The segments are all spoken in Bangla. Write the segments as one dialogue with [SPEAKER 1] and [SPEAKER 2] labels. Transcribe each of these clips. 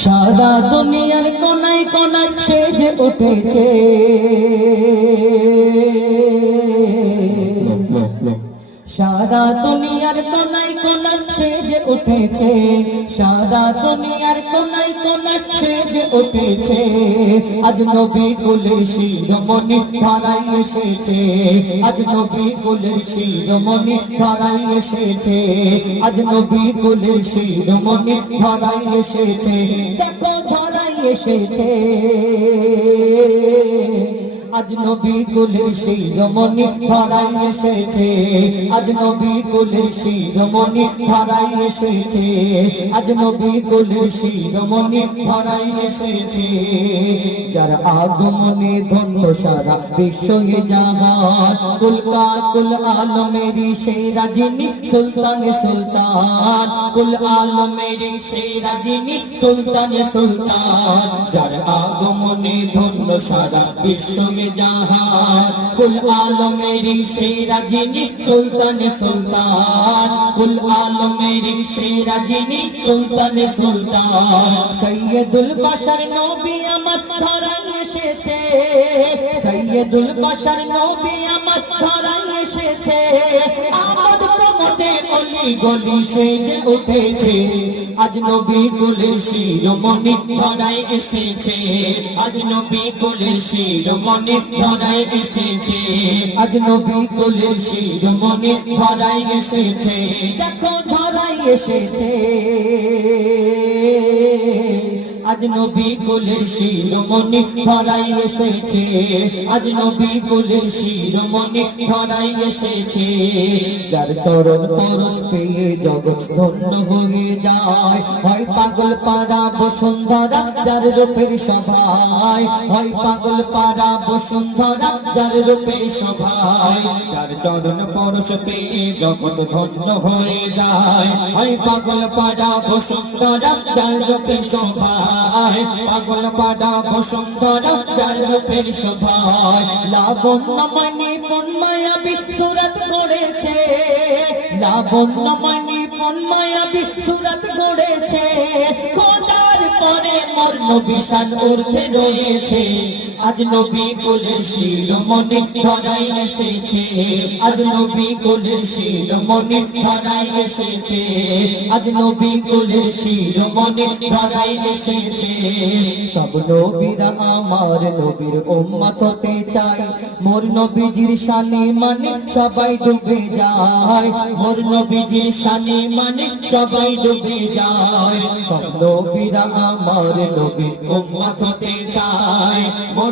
[SPEAKER 1] সারা দুনিয়ার কোনায় কোনায় সে যে উঠেছে। সারা দুনিয়ার কোনায় কোনায় সে যে উঠেছে, সারা দুনিয়ার কোনায় কোনায় সে যে উঠেছে, আজ নবী কুলের শিরোমণি ধারাই এসেছে, আজ নবী কুলের শিরোমণি ধারাই এসেছে, আজ নবী কুলের শিরোমণি ধারাই এসেছে, দেখো ধারাই এসেছে। আজ নবী কুলের শিরোমণি ধরাই এসেছে। আজ নবী কুলের শিরোমণি ধরাই এসেছে। আজ নবী কুলের শিরোমণি ধরাই এসেছে। যার আগমনে ধন্য সারা বিশ্ব জাহান কুল কুল আলমেরি সেরা যিনি সুলতান সুলতান। কুল আলমেরি সেরা যিনি সুলতান সুলতান। যার আগমনে ধন্য সারা বিশ্ব মে জাহান কুল আলমেরি সেরা যিনি সুলতান সুলতান। কুল আলমেরি সেরা যিনি সুলতান সুলতান। সৈয়দুল বাশার নবী আমার ধরা এসেছে। সৈয়দুল বাশার নবী আমার ধরাই এসেছে। আমার প্রমতে অলি গলি সেজে উঠেছে। আজ নবী কুলের শিরোমণি ধরাই এসেছে। আজ নবী কুলের শিরোমণি ধরাই এসেছে। আজ নবী কুলের শিরোমণি ধরাই এসেছে। দেখো ধরাই এসেছে। আজ নবী কুলের শিরোমণি ধরাই এসেছে। আজ নবী শিরোমণি ধরাই এসেছে। যার চরণ পরশ পেয়ে জগৎ ধন্য হয়ে যায়। হয় পাগল পাড়া বসুন্ধরা, যার রূপের সভায়। হয় পাগল পাড়া বসুন্ধরা, যার রূপের সভায়। যার চরণ পরশ পেয়ে জগৎ ধন্য হয়ে যায়। হয় পাগল পাড়া বসুন্ধরা, যার রূপের সভায়। পাগল পাড়া বসুন্ধরা, যার রূপের সভায় লাবণ্যমণি পন্মায়াবী সুরত করেছে লাবণ্যমণি পন্মায়াবী সুরত করেছে খোদার পরে মর্ণ বিশাল উর্ধে রয়েছে। আজ নবী কোলের শিরোমণি ধরাই এসেছে। আজ নবী কোলের ধরাই এসেছে। আজ নবী কোলের শিরোমণি ধরাই এসেছে। সব নবীরা আমার নবীর উম্মত হতে চায়। মোর নবীজির শানে মানে সবাই ডুবে যায়। মোর নবীজির শানে মানে সবাই ডুবে যায়। সব নবীরা আমার নবীর উম্মত হতে চায়। মোর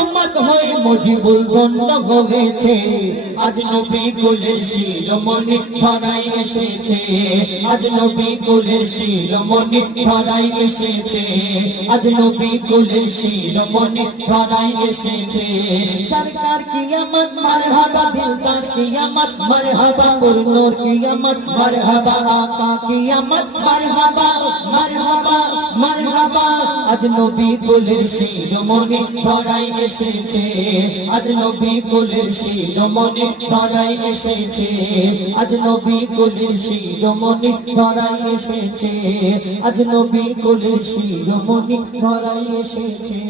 [SPEAKER 1] উম্মত হয়ে মুজিবুল ধন্য হয়েছে। আজ নবী কুলের শিরোমণি ধরাই এসেছে। আজ নবী কুলের শিরোমণি ধরাই এসেছে। আজ নবী কুলের শিরোমণি ধরাই এসেছে। সরকার কিয়ামত, মারহাবা দিলদার কিয়ামত, মারহাবা নূর কিয়ামত, মারহাবা আকা কিয়ামত, মারহাবা মারহাবা মারহাবা। আজ নবী কুলের শিরোমণি ধরাই এসেছে। আজ নবী কুলের শিরোমণি ধরাই এসেছে। আজ নবী কুলের শিরোমণি ধরাই এসেছে। আজ নবী কুলের শিরোমণি ধরাই এসেছে।